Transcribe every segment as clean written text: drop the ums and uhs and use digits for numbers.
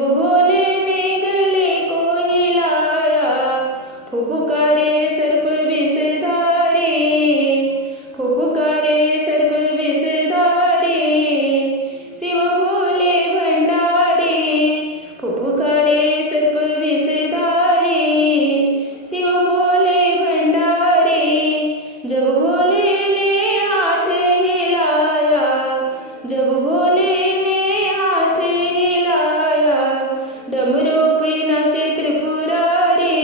जब भोले ने गले को हिलाया, फुफकारे सर्प विषधारे, फुफकारे सर्प विषधारे, शिव भोले भंडारे, फुफकारे सर्प विषधारे, शिव भोले भंडारे। जब भोले ने हाथ हिलाया, जब भोले ने हाथ हिलाया, डमरू पे नाचे त्रिपुरारी,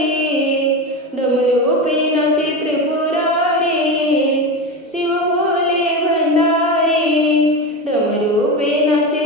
डमरू पे नाचे त्रिपुरारी, शिव भोले भंडारी, डमरू पे नाचे